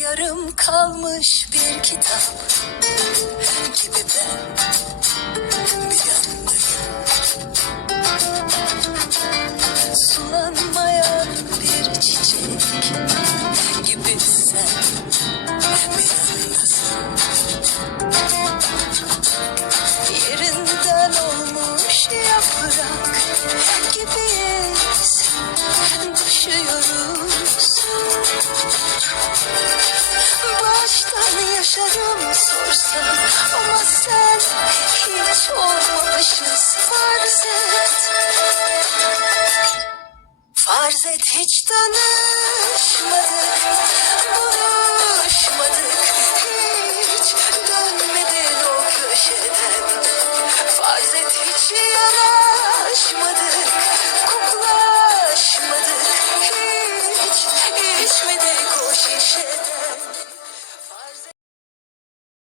Yarım kalmış bir kitap gibi ben bir yandayım. Sulanmayan bir çiçek gibi sen bir yandasın. Yerinden olmuş yaprak gibiyiz, düşüyoruz. Baştan yaşarım sorsan ama sen hiç olmamışız. Farz et hiç tanışmadık.